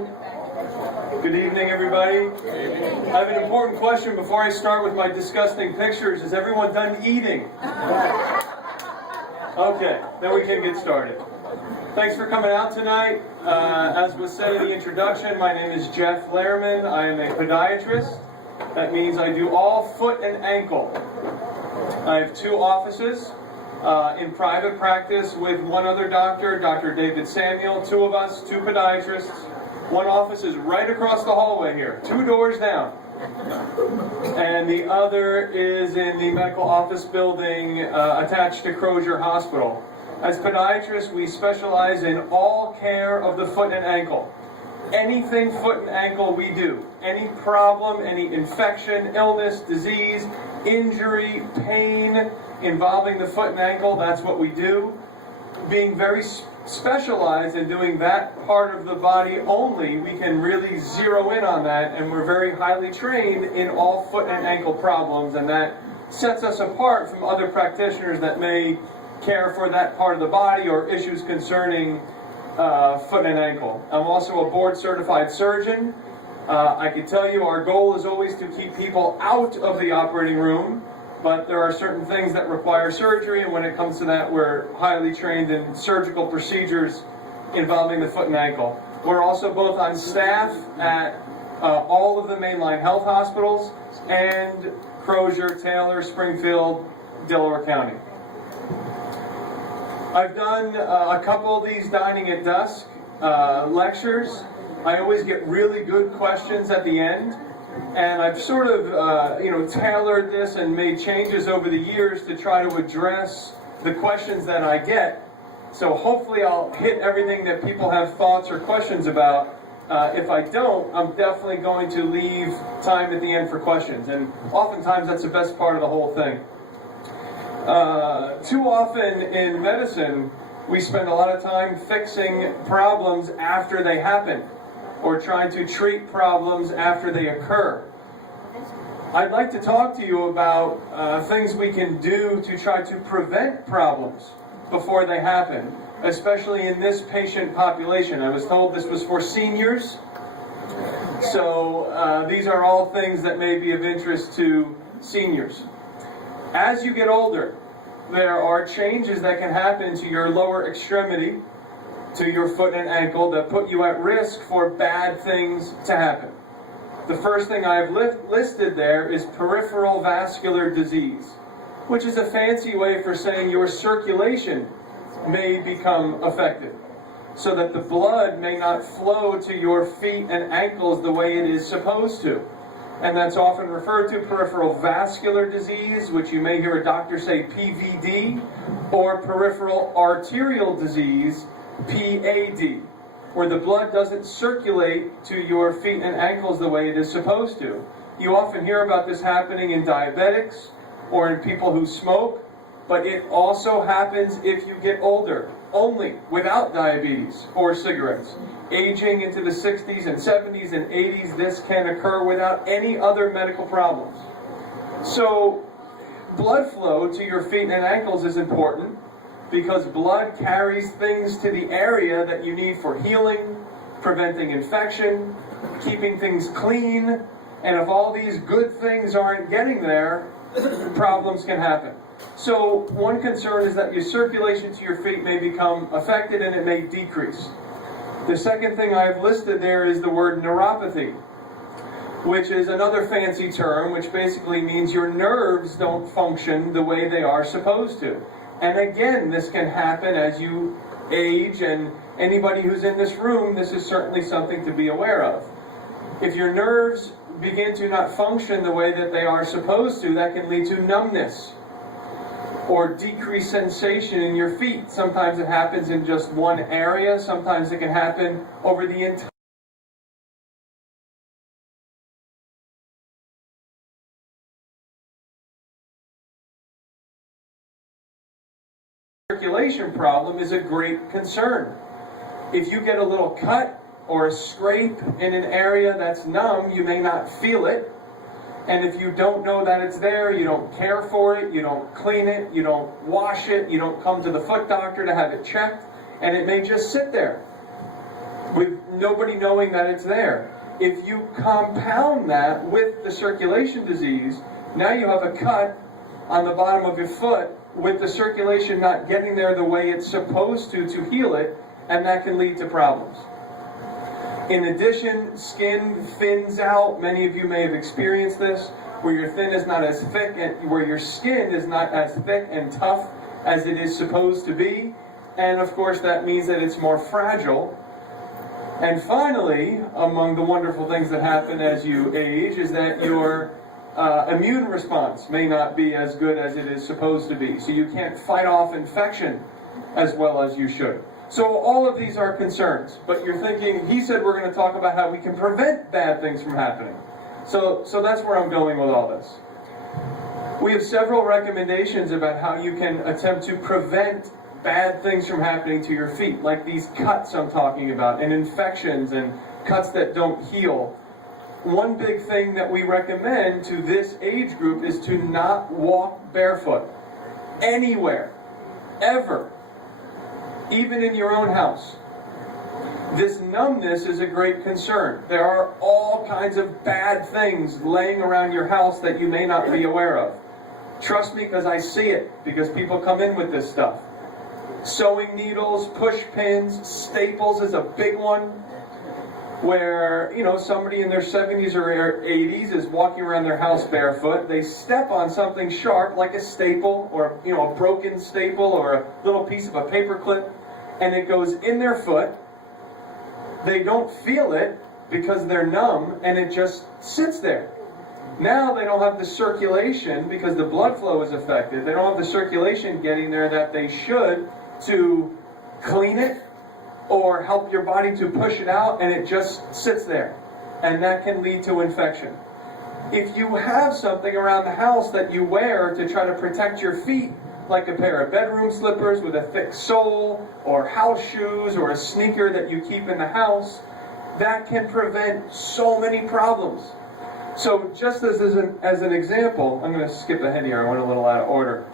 Good evening, everybody. I have an important question before I start with my disgusting pictures. Is everyone done eating? Okay, then we can get started. Thanks for coming out tonight. As was said in the introduction, my name is Jeff Lehrman. I am a podiatrist. That means I do all foot and ankle. I have 2 offices. In private practice with one other doctor, Dr. David Samuel, 2 of us, 2 podiatrists. One office is right across the hallway here, 2 doors down. And the other is in the medical office building attached to Crozer Hospital. As podiatrists, we specialize in all care of the foot and ankle. Anything foot and ankle we do. Any problem, any infection, illness, disease, injury, pain involving the foot and ankle, that's what we do. Being very specialized in doing that part of the body only, we can really zero in on that, and we're very highly trained in all foot and ankle problems, and that sets us apart from other practitioners that may care for that part of the body or issues concerning foot and ankle. I'm also a board certified surgeon. I can tell you our goal is always to keep people out of the operating room, but there are certain things that require surgery, and when it comes to that, we're highly trained in surgical procedures involving the foot and ankle. We're also both on staff at all of the mainline health hospitals and Crozer, Taylor, Springfield, Delaware County. I've done a couple of these Dining at Dusk lectures. I always get really good questions at the end, and I've sort of tailored this and made changes over the years to try to address the questions that I get. So hopefully I'll hit everything that people have thoughts or questions about. If I don't, I'm definitely going to leave time at the end for questions, and oftentimes that's the best part of the whole thing. Too often in medicine, we spend a lot of time fixing problems after they happen, or trying to treat problems after they occur. I'd like to talk to you about things we can do to try to prevent problems before they happen, especially in this patient population. I was told this was for seniors, so these are all things that may be of interest to seniors. As you get older, there are changes that can happen to your lower extremity, to your foot and ankle, that put you at risk for bad things to happen. The first thing I've listed there is peripheral vascular disease, which is a fancy way for saying your circulation may become affected, so that the blood may not flow to your feet and ankles the way it is supposed to. And that's often referred to peripheral vascular disease, which you may hear a doctor say PVD, or peripheral arterial disease, PAD, where the blood doesn't circulate to your feet and ankles the way it is supposed to. You often hear about this happening in diabetics or in people who smoke, but it also happens if you get older, only without diabetes or cigarettes. Aging into the 60s and 70s and 80s, this can occur without any other medical problems. So, blood flow to your feet and ankles is important because blood carries things to the area that you need for healing, preventing infection, keeping things clean, and if all these good things aren't getting there, problems can happen. So, one concern is that your circulation to your feet may become affected and it may decrease. The second thing I've listed there is the word neuropathy, which is another fancy term, which basically means your nerves don't function the way they are supposed to. And again, this can happen as you age, and anybody who's in this room, this is certainly something to be aware of. If your nerves begin to not function the way that they are supposed to, that can lead to numbness or decreased sensation in your feet. Sometimes it happens in just one area, sometimes it can happen over the entire circulation problem is a great concern. If you get a little cut or a scrape in an area that's numb, you may not feel it. And if you don't know that it's there, you don't care for it, you don't clean it, you don't wash it, you don't come to the foot doctor to have it checked, and it may just sit there. with nobody knowing that it's there. If you compound that with the circulation disease, now you have a cut on the bottom of your foot with the circulation not getting there the way it's supposed to heal it, and that can lead to problems. In addition, skin thins out. Many of you may have experienced this, where your thin is not as thick, and where your skin is not as thick and tough as it is supposed to be. And of course, that means that it's more fragile. And finally, among the wonderful things that happen as you age is that your immune response may not be as good as it is supposed to be. So you can't fight off infection as well as you should. So all of these are concerns. But you're thinking, he said we're going to talk about how we can prevent bad things from happening. So that's where I'm going with all this. We have several recommendations about how you can attempt to prevent bad things from happening to your feet, like these cuts I'm talking about, and infections and cuts that don't heal. One big thing that we recommend to this age group is to not walk barefoot anywhere, ever, even in your own house. This numbness is a great concern. There are all kinds of bad things laying around your house that you may not be aware of. Trust me, because I see it, because people come in with this stuff. Sewing needles, push pins, staples is a big one, where, somebody in their 70s or 80s is walking around their house barefoot. They step on something sharp, like a staple, or, a broken staple, or a little piece of a paper clip, and it goes in their foot. They don't feel it because they're numb, and it just sits there. Now they don't have the circulation because the blood flow is affected. They don't have the circulation getting there that they should to clean it or help your body to push it out, and it just sits there. And that can lead to infection. If you have something around the house that you wear to try to protect your feet, like a pair of bedroom slippers with a thick sole, or house shoes, or a sneaker that you keep in the house, that can prevent so many problems. So just as an example, I'm going to skip ahead here, I went a little out of order.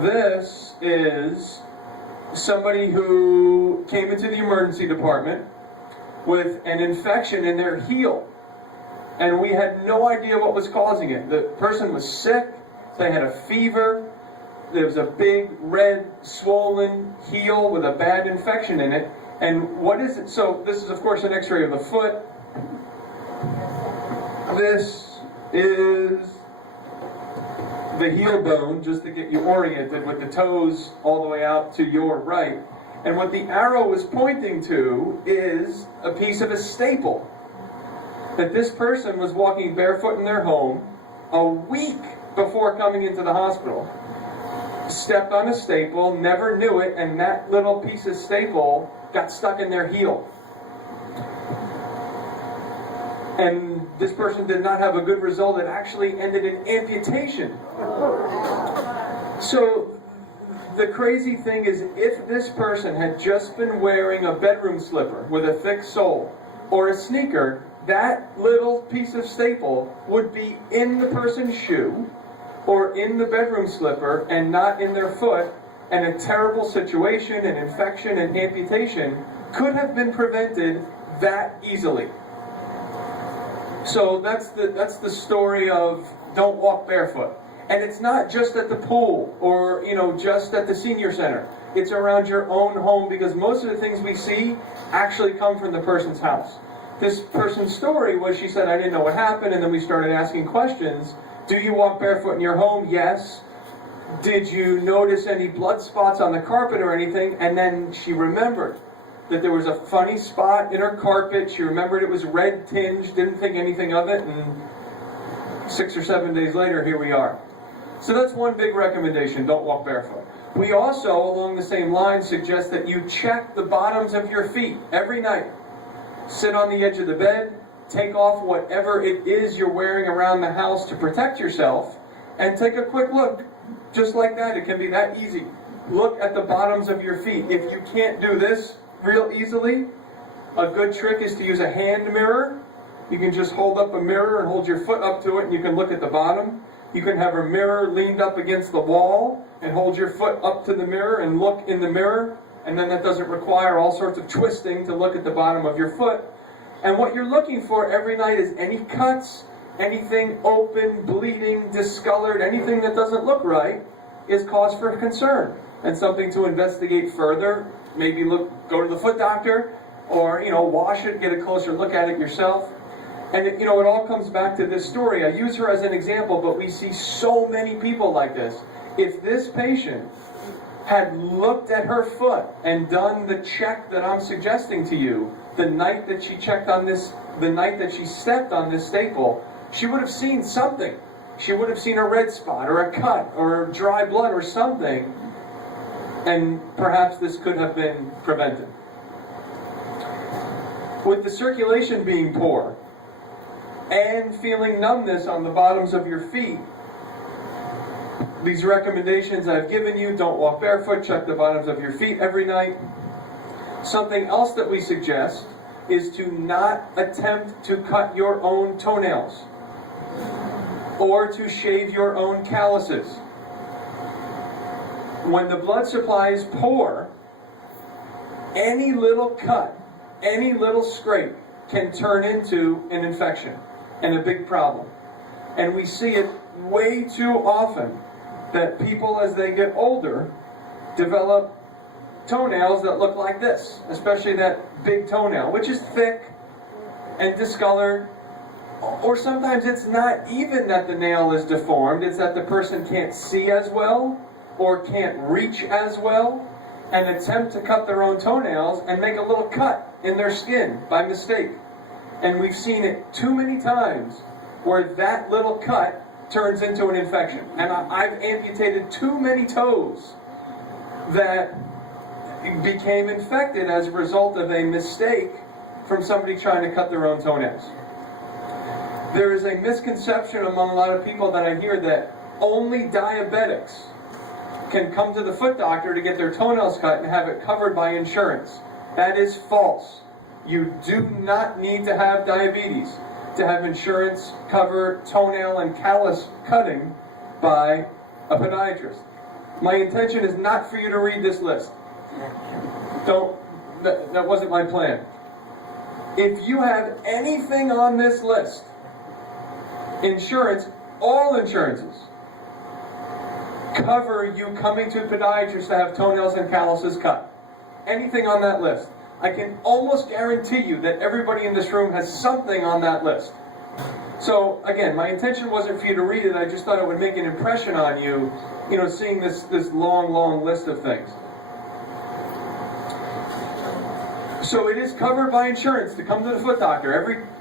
This is somebody who came into the emergency department with an infection in their heel. And we had no idea what was causing it. The person was sick, they had a fever, there was a big red swollen heel with a bad infection in it. And what is it? So this is of course an x-ray of the foot. This is the heel bone, just to get you oriented, with the toes all the way out to your right. And what the arrow is pointing to is a piece of a staple. That this person was walking barefoot in their home a week before coming into the hospital. Stepped on a staple, never knew it, and that little piece of staple got stuck in their heel. And this person did not have a good result. It actually ended in amputation. So the crazy thing is, if this person had just been wearing a bedroom slipper with a thick sole or a sneaker, that little piece of staple would be in the person's shoe or in the bedroom slipper and not in their foot, and a terrible situation, an infection, and amputation could have been prevented that easily. So that's the story of don't walk barefoot. And it's not just at the pool or just at the senior center. It's around your own home, because most of the things we see actually come from the person's house. This person's story was, she said, I didn't know what happened, and then we started asking questions. Do you walk barefoot in your home? Yes. Did you notice any blood spots on the carpet or anything? And then she remembered that there was a funny spot in her carpet. She remembered it was red tinged, didn't think anything of it, and 6 or 7 days later, here we are. So that's one big recommendation, don't walk barefoot. We also, along the same line, suggest that you check the bottoms of your feet every night. Sit on the edge of the bed, take off whatever it is you're wearing around the house to protect yourself, and take a quick look. Just like that, it can be that easy. Look at the bottoms of your feet. If you can't do this real easily, a good trick is to use a hand mirror. You can just hold up a mirror and hold your foot up to it, and you can look at the bottom. You can have a mirror leaned up against the wall and hold your foot up to the mirror and look in the mirror, and then that doesn't require all sorts of twisting to look at the bottom of your foot. And what you're looking for every night is any cuts, anything open, bleeding, discolored, anything that doesn't look right is cause for concern and something to investigate further. Maybe go to the foot doctor, or wash it, get a closer look at it yourself. And it all comes back to this story. I use her as an example, but we see so many people like this. If this patient had looked at her foot and done the check that I'm suggesting to you, the night that she checked on this, the night that she stepped on this staple, she would have seen something. She would have seen a red spot or a cut or dry blood or something, and perhaps this could have been prevented. With the circulation being poor and feeling numbness on the bottoms of your feet, these recommendations I've given you: don't walk barefoot, check the bottoms of your feet every night. Something else that we suggest is to not attempt to cut your own toenails or to shave your own calluses. When the blood supply is poor, any little cut, any little scrape can turn into an infection and a big problem. And we see it way too often that people, as they get older, develop toenails that look like this, especially that big toenail, which is thick and discolored. Or sometimes it's not even that the nail is deformed, it's that the person can't see as well or can't reach as well, and attempt to cut their own toenails and make a little cut in their skin by mistake. And we've seen it too many times where that little cut turns into an infection. And I've amputated too many toes that became infected as a result of a mistake from somebody trying to cut their own toenails. There is a misconception among a lot of people that I hear that only diabetics can come to the foot doctor to get their toenails cut and have it covered by insurance. That is false. You do not need to have diabetes to have insurance cover toenail and callus cutting by a podiatrist. My intention is not for you to read this list. That wasn't my plan. If you have anything on this list, insurance, all insurances, cover you coming to a podiatrist to have toenails and calluses cut. Anything on that list. I can almost guarantee you that everybody in this room has something on that list. So, again, my intention wasn't for you to read it, I just thought it would make an impression on you, seeing this long list of things. So it is covered by insurance to come to the foot doctor.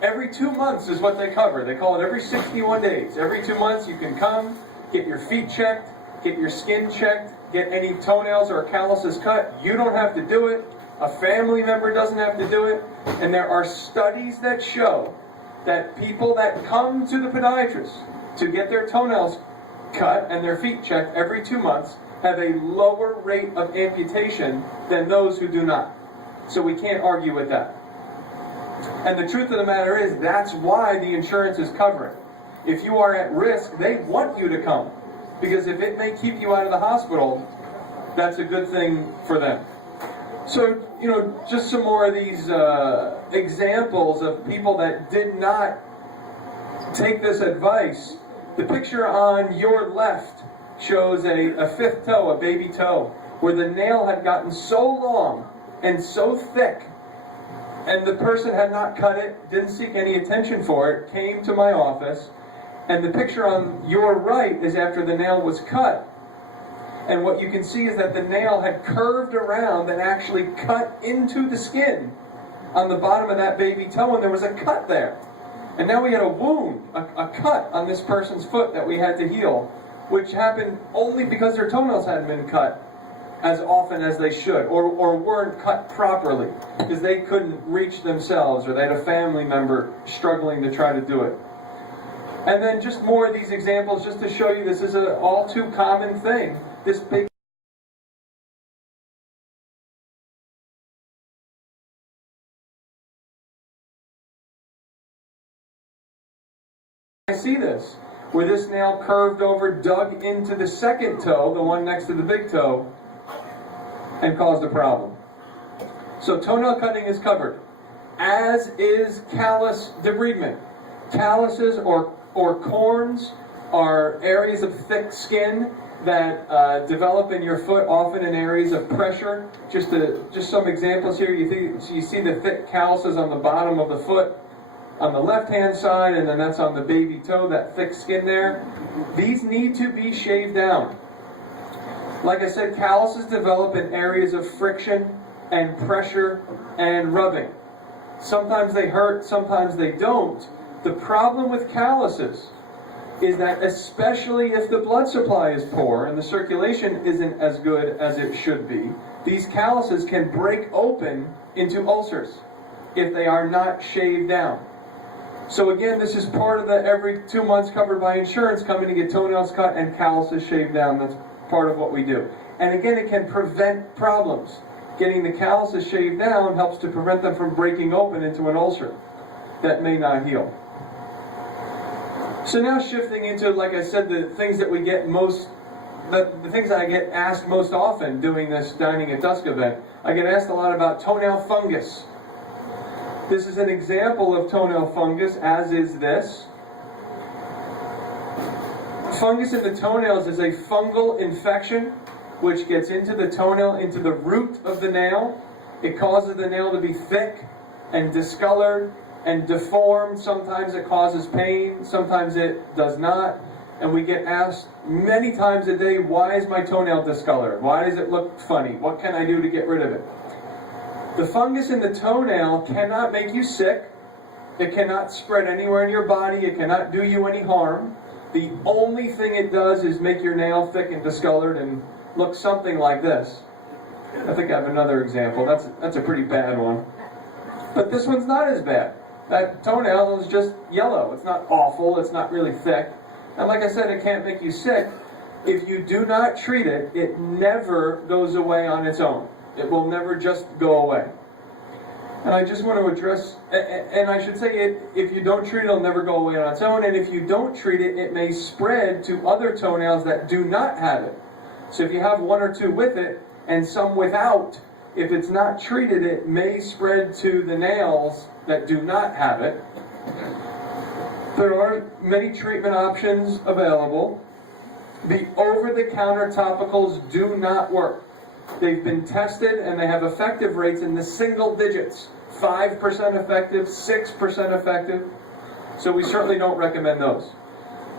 Every 2 months is what they cover. They call it every 61 days. Every 2 months you can come, get your feet checked, get your skin checked, get any toenails or calluses cut. You don't have to do it. A family member doesn't have to do it. And there are studies that show that people that come to the podiatrist to get their toenails cut and their feet checked every 2 months have a lower rate of amputation than those who do not. So we can't argue with that. And the truth of the matter is, that's why the insurance is covering. If you are at risk, they want you to come. Because if it may keep you out of the hospital, that's a good thing for them. So, just some more of these examples of people that did not take this advice. The picture on your left shows a fifth toe, a baby toe, where the nail had gotten so long and so thick, and the person had not cut it, didn't seek any attention for it, came to my office, and the picture on your right is after the nail was cut. And what you can see is that the nail had curved around and actually cut into the skin on the bottom of that baby toe, and there was a cut there. And now we had a wound, a cut on this person's foot that we had to heal, which happened only because their toenails hadn't been cut as often as they should, or weren't cut properly, because they couldn't reach themselves, or they had a family member struggling to try to do it. And then just more of these examples just to show you this is an all too common thing. This big I see this, where this nail curved over, dug into the second toe, the one next to the big toe, and caused a problem. So toenail cutting is covered, as is callus debridement. Calluses or corns are areas of thick skin that develop in your foot, often in areas of pressure. Just some examples here. You see the thick calluses on the bottom of the foot on the left-hand side, and then that's on the baby toe, that thick skin there. These need to be shaved down. Like I said, calluses develop in areas of friction and pressure and rubbing. Sometimes they hurt, sometimes they don't. The problem with calluses is that, especially if the blood supply is poor and the circulation isn't as good as it should be, these calluses can break open into ulcers if they are not shaved down. So again, this is part of the every 2 months covered by insurance, coming to get toenails cut and calluses shaved down. That's part of what we do. And again, it can prevent problems. Getting the calluses shaved down helps to prevent them from breaking open into an ulcer that may not heal. So now shifting into, like I said, the things that we get most, the things that I get asked most often doing this Dining at Dusk event. I get asked a lot about toenail fungus. This is an example of toenail fungus, as is this. Fungus in the toenails is a fungal infection which gets into the toenail, into the root of the nail. It causes the nail to be thick and discolored and deformed. Sometimes it causes pain, sometimes it does not. And we get asked many times a day, why is my toenail discolored? Why does it look funny? What can I do to get rid of it? The fungus in the toenail cannot make you sick. It cannot spread anywhere in your body. It cannot do you any harm. The only thing it does is make your nail thick and discolored and look something like this. I think I have another example. That's a pretty bad one. But this one's not as bad. That toenail is just yellow. It's not awful. It's not really thick. And like I said, it can't make you sick. If you do not treat it, it never goes away on its own. It will never just go away. And I just want to address, and I should say, if you don't treat it, it'll never go away on its own. And if you don't treat it, it may spread to other toenails that do not have it. So if you have one or two with it and some without, if it's not treated, it may spread to the nails that do not have it. There are many treatment options available. The over-the-counter topicals do not work. They've been tested and they have effective rates in the single digits. 5% effective, 6% effective. So we certainly don't recommend those.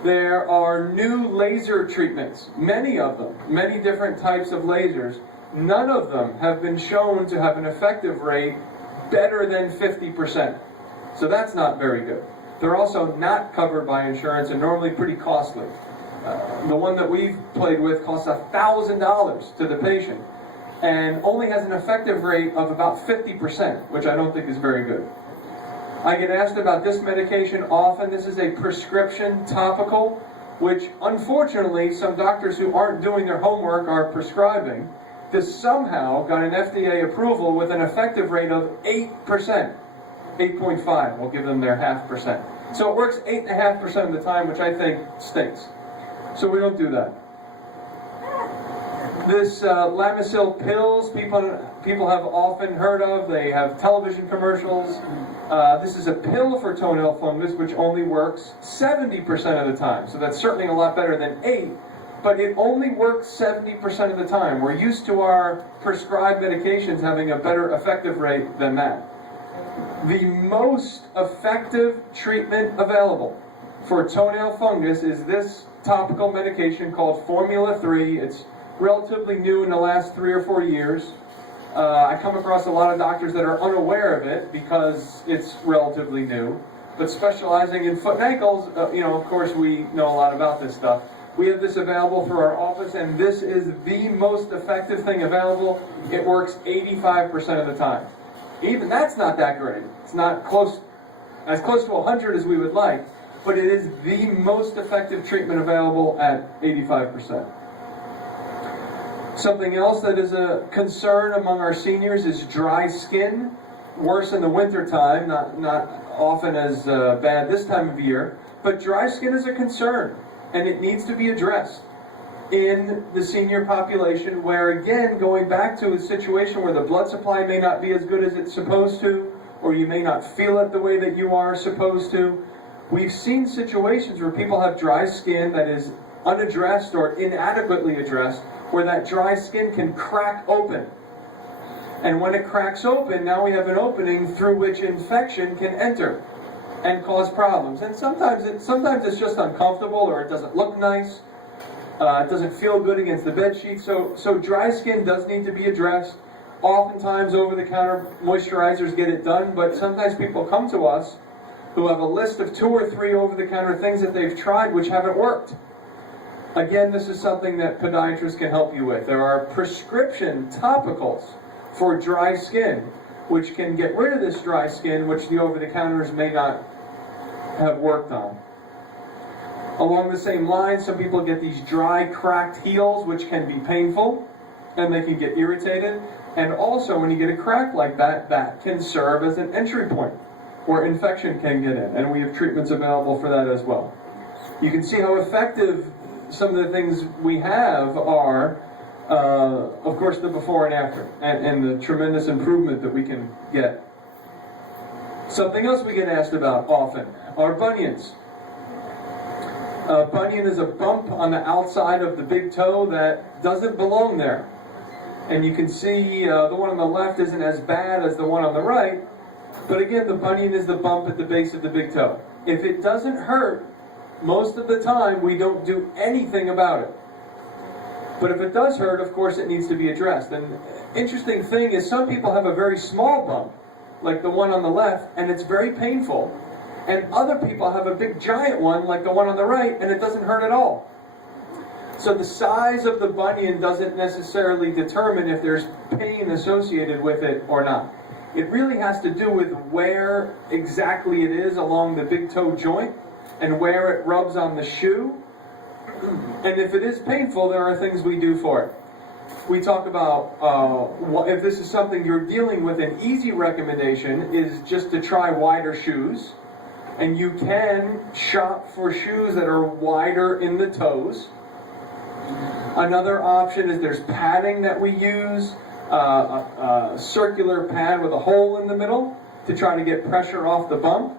There are new laser treatments, many of them, many different types of lasers. None of them have been shown to have an effective rate better than 50%. So that's not very good. They're also not covered by insurance and normally pretty costly. The one that we've played with costs $1,000 to the patient and only has an effective rate of about 50%, which I don't think is very good. I get asked about this medication often. This is a prescription topical, which unfortunately some doctors who aren't doing their homework are prescribing. This somehow got an FDA approval with an effective rate of 8%. 8.5, we'll give them their 0.5%. So it works 8.5% of the time, which I think stinks. So we don't do that. This Lamisil pills, people have often heard of. They have television commercials. This is a pill for toenail fungus, which only works 70% of the time. So that's certainly a lot better than 8, but it only works 70% of the time. We're used to our prescribed medications having a better effective rate than that. The most effective treatment available for toenail fungus is this topical medication called Formula 3. It's relatively new in the last 3 or 4 years. I come across a lot of doctors that are unaware of it because it's relatively new. But specializing in foot and ankles, of course we know a lot about this stuff. We have this available through our office, and this is the most effective thing available. It works 85% of the time. Even that's not that great. It's not as close to 100 as we would like, but it is the most effective treatment available at 85%. Something else that is a concern among our seniors is dry skin. Worse in the winter time, not often as bad this time of year, but dry skin is a concern, and it needs to be addressed. in the senior population, where again, going back to a situation where the blood supply may not be as good as it's supposed to, or you may not feel it the way that you are supposed to. We've seen situations where people have dry skin that is unaddressed or inadequately addressed, where that dry skin can crack open. And when it cracks open, now we have an opening through which infection can enter and cause problems. And sometimes it's just uncomfortable, or it doesn't look nice. It doesn't feel good against the bed sheet. So dry skin does need to be addressed. Oftentimes over-the-counter moisturizers get it done, but sometimes people come to us who have a list of 2 or 3 over-the-counter things that they've tried which haven't worked. Again, this is something that podiatrists can help you with. There are prescription topicals for dry skin, which can get rid of this dry skin, which the over-the-counters may not have worked on. Along the same line, some people get these dry, cracked heels, which can be painful, and they can get irritated. And also, when you get a crack like that, that can serve as an entry point where infection can get in, and we have treatments available for that as well. You can see how effective some of the things we have are, of course, the before and after, and the tremendous improvement that we can get. Something else we get asked about often are bunions. Bunion is a bump on the outside of the big toe that doesn't belong there. And you can see the one on the left isn't as bad as the one on the right, but again, the bunion is the bump at the base of the big toe. If it doesn't hurt, most of the time we don't do anything about it. But if it does hurt, of course it needs to be addressed. And interesting thing is, some people have a very small bump, like the one on the left, and it's very painful. And other people have a big giant one, like the one on the right, and it doesn't hurt at all. So the size of the bunion doesn't necessarily determine if there's pain associated with it or not. It really has to do with where exactly it is along the big toe joint and where it rubs on the shoe. And if it is painful, there are things we do for it. We talk about, if this is something you're dealing with, an easy recommendation is just to try wider shoes. And you can shop for shoes that are wider in the toes. Another option is there's padding that we use, a circular pad with a hole in the middle to try to get pressure off the bump.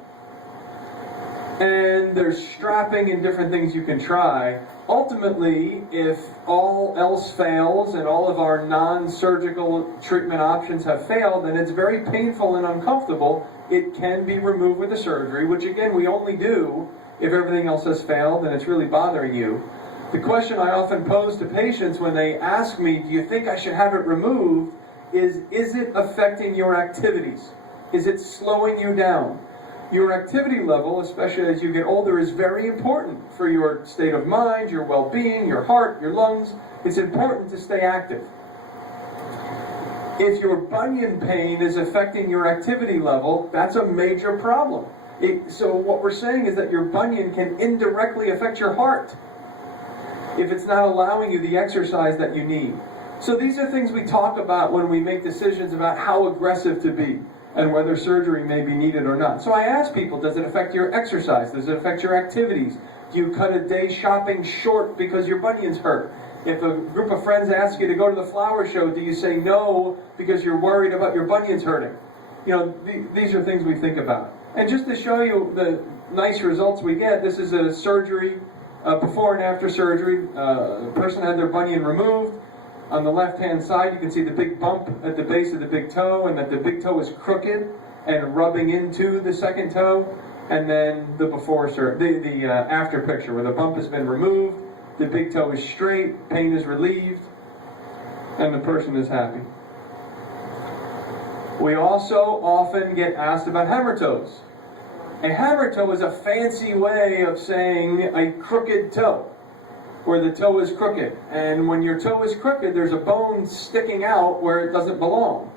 And there's strapping and different things you can try. Ultimately, if all else fails and all of our non-surgical treatment options have failed, and it's very painful and uncomfortable, it can be removed with a surgery, which again we only do if everything else has failed and it's really bothering you. The question I often pose to patients when they ask me, do you think I should have it removed, is it affecting your activities? Is it slowing you down? Your activity level, especially as you get older, is very important for your state of mind, your well-being, your heart, your lungs. It's important to stay active. If your bunion pain is affecting your activity level, that's a major problem. So what we're saying is that your bunion can indirectly affect your heart if it's not allowing you the exercise that you need. So these are things we talk about when we make decisions about how aggressive to be and whether surgery may be needed or not. So I ask people, does it affect your exercise? Does it affect your activities? Do you cut a day shopping short because your bunion's hurt? If a group of friends ask you to go to the flower show, do you say no because you're worried about your bunions hurting? You know, these are things we think about. And just to show you the nice results we get, this is a surgery, before and after surgery. The person had their bunion removed. On the left-hand side, you can see the big bump at the base of the big toe, and that the big toe is crooked and rubbing into the second toe. And then the after picture, where the bump has been removed, the big toe is straight, pain is relieved, and the person is happy. We also often get asked about hammer toes. A hammer toe is a fancy way of saying a crooked toe, where the toe is crooked. And when your toe is crooked, there's a bone sticking out where it doesn't belong.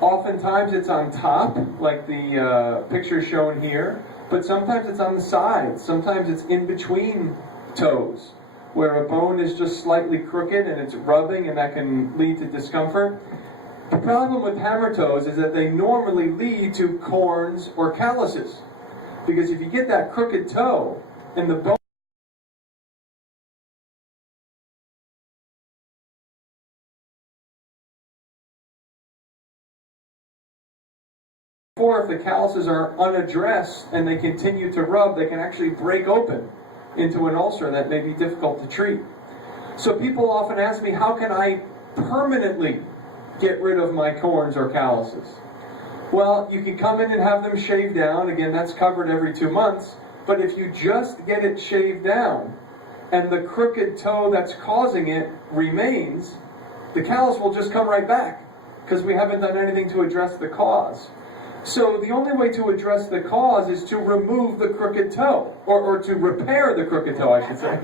Oftentimes it's on top, like the picture shown here, but sometimes it's on the sides. Sometimes it's in between toes, where a bone is just slightly crooked and it's rubbing, and that can lead to discomfort. The problem with hammer toes is that they normally lead to corns or calluses. Because if you get that crooked toe and the bone Or if the calluses are unaddressed and they continue to rub, they can actually break open into an ulcer that may be difficult to treat. So people often ask me, how can I permanently get rid of my corns or calluses? Well, you can come in and have them shaved down. Again, that's covered every 2 months. But if you just get it shaved down and the crooked toe that's causing it remains, the callus will just come right back because we haven't done anything to address the cause. So the only way to address the cause is to remove the crooked toe, or to repair the crooked toe, I should say.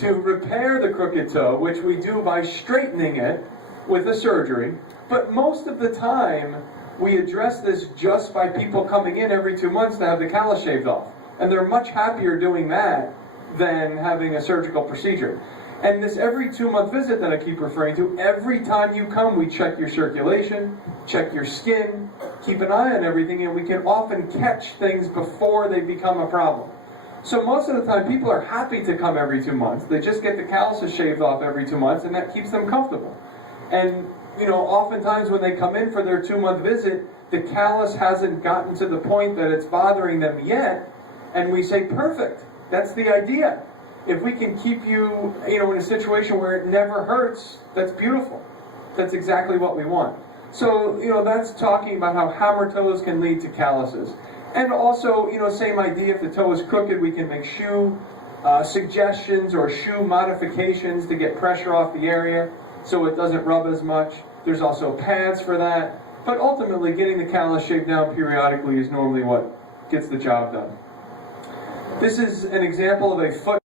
to repair the crooked toe, which we do by straightening it with a surgery. But most of the time, we address this just by people coming in every 2 months to have the callus shaved off. And they're much happier doing that than having a surgical procedure. And this every 2 month visit that I keep referring to, every time you come, we check your circulation, check your skin, keep an eye on everything, and we can often catch things before they become a problem. So most of the time, people are happy to come every 2 months. They just get the calluses shaved off every 2 months, and that keeps them comfortable. And, oftentimes when they come in for their 2 month visit, the callus hasn't gotten to the point that it's bothering them yet, and we say, perfect, that's the idea. If we can keep you, in a situation where it never hurts, that's beautiful. That's exactly what we want. So, that's talking about how hammer toes can lead to calluses. And also, same idea, if the toe is crooked, we can make shoe suggestions or shoe modifications to get pressure off the area so it doesn't rub as much. There's also pads for that. But ultimately, getting the callus shaved down periodically is normally what gets the job done. This is an example of a foot